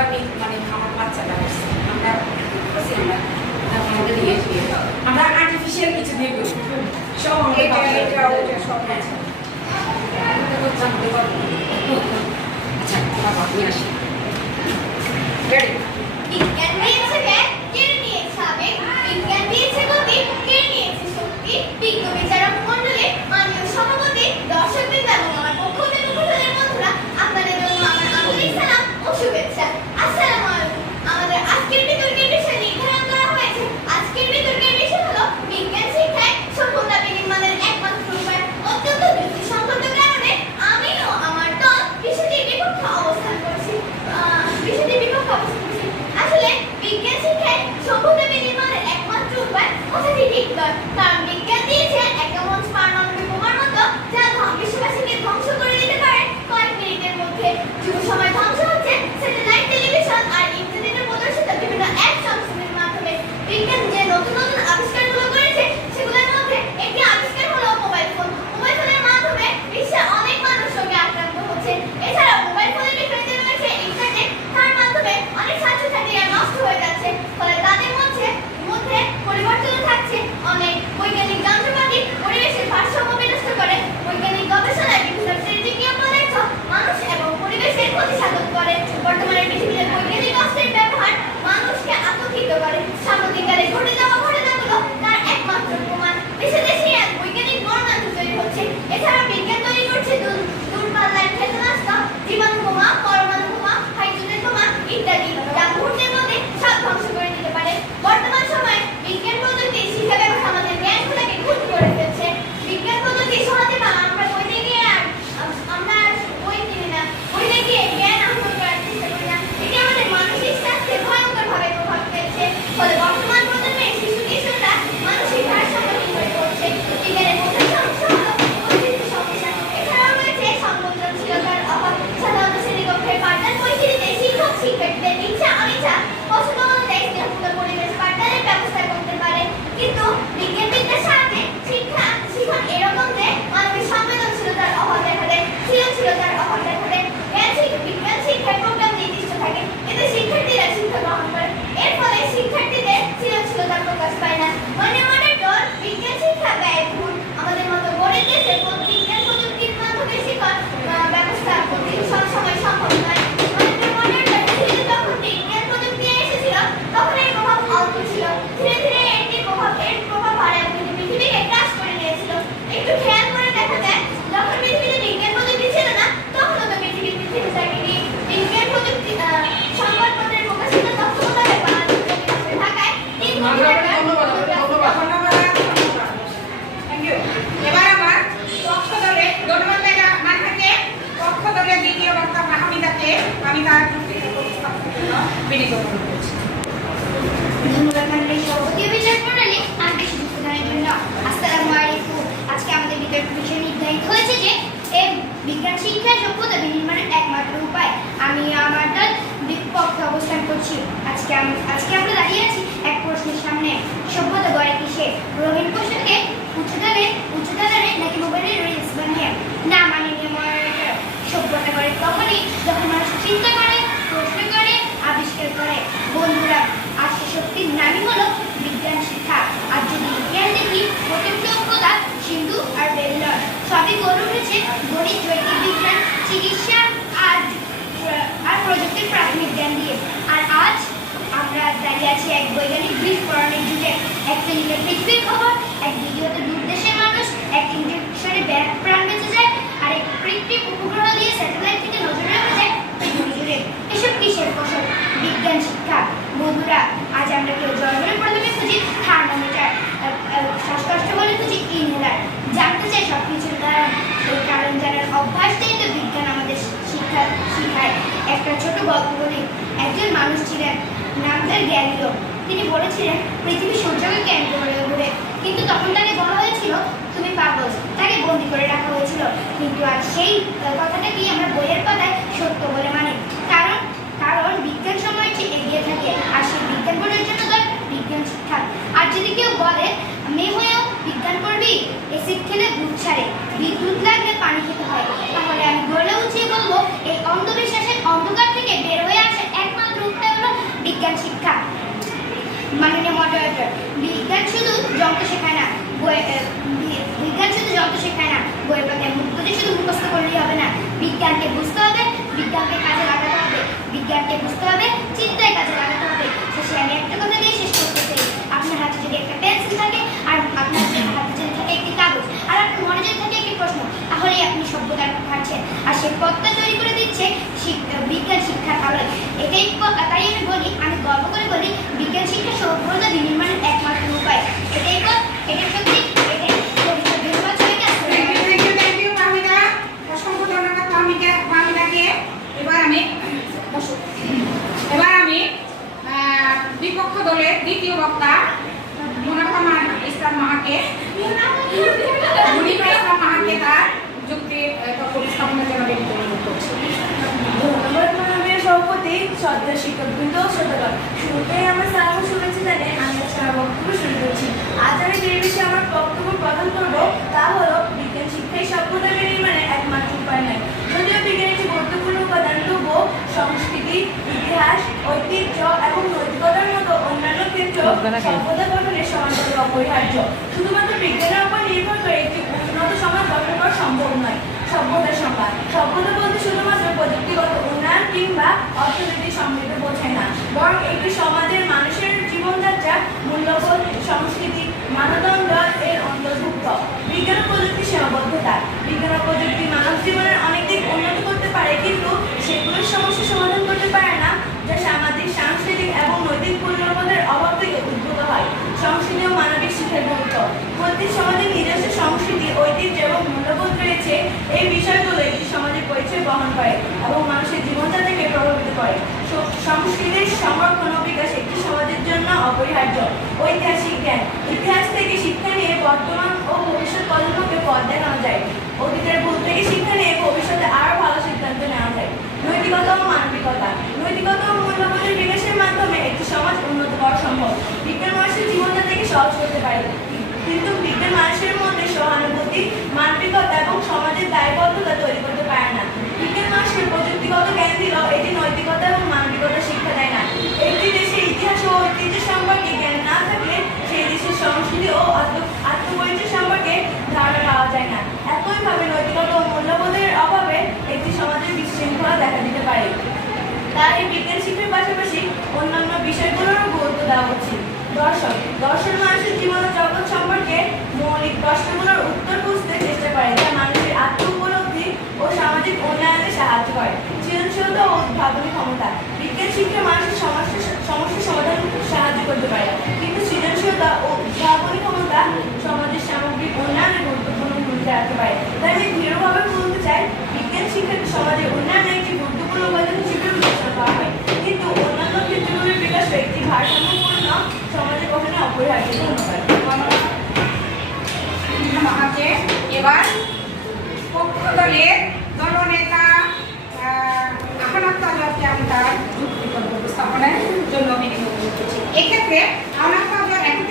আমরা মানে আমার বাচ্চাটা আমরা খুশি আমরা। আমরা আর্টিফিশিয়াল কিছু দিয়ে করি সব আছে। আচ্ছা। আচ্ছা, আচ্ছা, দর্শকদের ব্যবহার শুভেচ্ছা আসসালামু আলাইকুম আমাদের আজকের বিতর্কের উপায়। আমি আমার দল বিপক্ষে অবস্থান করছি। আজকে আজকে আমরা দাঁড়িয়ে এক প্রশ্নের সামনে। সভ্যতা গড়ে কিসে? রঙিন পোশাকে উচ্চতারে উচ্চতারে নাকি মোবাইলের রিলস বানিয়ে? না মডারেটর সভ্যতা গড়ে তখনই যখন মানুষ চিন্তা করে, প্রশ্ন করে, আবিষ্কার করে, বন্ধুরা আজকে শক্তির নামই হলো বিজ্ঞান শিক্ষা। আর যদি ইতিহাস দেখি, প্রথম সভ্যতা সিন্ধু আর বেলুন সবই গড়ে উঠেছে গণিত, জৈবিক বিজ্ঞান, চিকিৎসা আর আর প্রযুক্তির প্রাথমিক জ্ঞান দিয়ে। আর আজ আমরা দাঁড়িয়ে আছি এক বৈজ্ঞানিক বিস্ফোরণের যুগে। এক পৃথিবীর খবর এক ভিডিওতে দূর দেশের মানুষ, এক ইঞ্জেকশনে ব্যাগ স্যাটেলাইট থেকে নজর রাখা যায় জুড়ে এসব কিসের ফসল বিজ্ঞান শিক্ষা বন্ধুরা আজ আমরা কেউ জন্মের প্রথমে খুঁজি বলে খুঁজি ইনহেলার জানতে চাই সব কিছুর কারণ সেই কারণ জানার অভ্যাস দিয়ে তো বিজ্ঞান আমাদের শিক্ষা শিখায়। একটা ছোট গল্প বলি। একজন মানুষ ছিলেন, নাম তার গ্যালিও তিনি বলেছিলেন পৃথিবী সূর্যকে কেন্দ্র করে ঘুরে। কিন্তু তখন তাকে বলা হয়েছিল তুমি পাগল তাকে বন্দি করে রাখা হয়েছিল। কিন্তু আজ সেই আহ, কথাটাকেই আমরা বইয়ের পাতায় সত্য বলে মানি? কারণ কারণ বিজ্ঞান সময়ের চেয়ে এগিয়ে থাকে আর সেই বিজ্ঞান পড়ার জন্য তার বিজ্ঞান শিক্ষা আর যদি কেউ বলে মেয়ে হয়েও বিজ্ঞান পড়বি এসিড খেলে ভূত ছাড়ে বিদ্যুৎ লাগলে পানি খেতে হয়। তাহলে আমি গড়ে উঠিয়ে বলব এই অন্ধবিশ্বাসের অন্ধকার থেকে বের হয়ে আসার একমাত্র উপায় হলো বিজ্ঞান শিক্ষা। মাননীয় মডারেটর বিজ্ঞান শুধু যন্ত্র শেখায় না বিজ্ঞান শুধু যন্ত্র শেখায় না, বইয়ের পাতে মুক্তি শুধু মুখস্থ করলেই হবে না। বিজ্ঞানকে বুঝতে হবে, বিজ্ঞানকে কাজে লাগাতে হবে। বিজ্ঞানকে বুঝতে হবে, চিন্তায় কাজে লাগাতে হবে। শেষে আমি একটা কথা দিয়ে শেষ করতে চাই আপনার হাতে যদি একটা পেন্সিল থাকে আর আপনার হাতে যদি থাকে একটি কাগজ আর আপনার মনে যদি থাকে একটি প্রশ্ন তাহলেই আপনি সভ্যতার হাঁটছেন আর সেই পথটা তৈরি করে দিচ্ছে বিজ্ঞান শিক্ষার আলোয় এটাই তাই আমি বলি আমি গর্ব করে বলি বিজ্ঞান শিক্ষা সভ্যতা বিনির্মাণের একমাত্র উপায় এটাই পথ এটাই সত্যি এবার আমি বিপক্ষ দলের দ্বিতীয় বক্তা মুনাফা ইসলাম মাহাকে মুনিফা ইসলাম মাহাকে তার যুক্তি আহ, উপস্থাপনের জন্য বিনীত অনুরোধ করছি যদিও বিজ্ঞান গুরুত্বপূর্ণ উপাদান তবুও সংস্কৃতি ইতিহাস ঐতিহ্য এবং নৈতিকতার মতো অন্যান্য ক্ষেত্র সভ্যতা গঠনের সমান্তরাল অপরিহার্য। শুধুমাত্র বিজ্ঞানের উপর নির্ভর করে একটি উন্নত সমাজ গঠন করা সম্ভব নয় সভ্যতার সংজ্ঞা সভ্যতা বলতে শুধুমাত্র প্রযুক্তিগত উন্নয়ন কিংবা অর্থনৈতিক সমৃদ্ধ বোঝায় না বরং একটি সমাজের মানুষের জীবনযাত্রা মূল্যবোধ, সংস্কৃতি, মানদণ্ড এর অন্তর্ভুক্ত। বিজ্ঞান ও প্রযুক্তির সীমাবদ্ধতা। বিজ্ঞান ও প্রযুক্তি মানব জীবনের অনেক দিক উন্নত করতে পারে, কিন্তু সেগুলোর সমস্যা সমাধান করতে পারে না, যা সামাজিক, সাংস্কৃতিক এবং নৈতিক মূল্যবোধের অভাব থেকে উদ্ভূত হয়। সংস্কৃতি ও মানবিক শিক্ষার গুরুত্ব। প্রত্যেক সমাজের নিজস্ব সংস্কৃতি, ঐতিহ্য এবং মূল্যবোধ রয়েছে। এই বিষয়গুলো একটি সমাজের পরিচয় বহন করে এবং মানুষের জীবনযাত্রাকে প্রভাবিত করে। সংস্কৃতির সংরক্ষণ ও বিকাশ একটি সমাজের জন্য অপরিহার্য। ঐতিহাসিক জ্ঞান। ইতিহাস থেকে শিক্ষা নিয়ে বর্তমান ও ভবিষ্যৎ প্রজন্মকে পথ দেখানো যায়। অতীতের ভুল থেকে শিক্ষা নিয়ে ভবিষ্যতে আরও ভালো সিদ্ধান্ত নেওয়া যায়। নৈতিকতা ও মানবিকতা। নৈতিকতা ও মূল্যবোধের বিকাশের মাধ্যমে একটি সমাজ উন্নত করা সম্ভব। বিজ্ঞান মানুষের জীবনযাত্রাকে সহজ করতে পারে। কিন্তু বিজ্ঞান মানুষের মধ্যে সহানুভূতি, মানবিকতা এবং সমাজের দায়বদ্ধতা তৈরি করতে পারে না। বিজ্ঞান মানুষকে প্রযুক্তিগত জ্ঞান দিলেও এটি নৈতিকতা এবং মানবিকতা শিক্ষা দেয় না। একটি দেশের ইতিহাস ও ঐতিহ্য সম্পর্কে জ্ঞান না থাকলে সেই দেশের সংস্কৃতি ও আত্ম- আত্মপরিচয় সম্পর্কে ধারণা পাওয়া যায় না। একইভাবে নৈতিকতা ও মূল্যবোধের অভাবে শিক্ষা মানুষের সমস্যা সমস্যার সমাধান সাহায্য করতে পারে। কিন্তু সৃজনশীলতা ও উদ্ভাবনী ক্ষমতা সমাজের সামগ্রিক উন্নয়নে গুরুত্বপূর্ণ ভূমিকা রাখতে পারে। তাই আমি দৃঢ়ভাবে বলতে চাই, বিজ্ঞান শিক্ষাকে সমাজের উন্নয়নে একটি গুরুত্বপূর্ণ উপাদান হিসেবে বিবেচনা করা হয়। কিন্তু অন্যান্য ক্ষেত্রগুলির বিকাশ একটি ভারসাম্যপূর্ণ সমাজে কখনো অপরিহার্য ধন্যবাদ আমাকে এবার পক্ষতলের আনাত্ম আজওয়ারকে আমি যুক্তিগত উপস্থাপনের জন্য বিনিয়োগ এক্ষেত্রে আমরা আজওয়ার এখন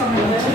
সময়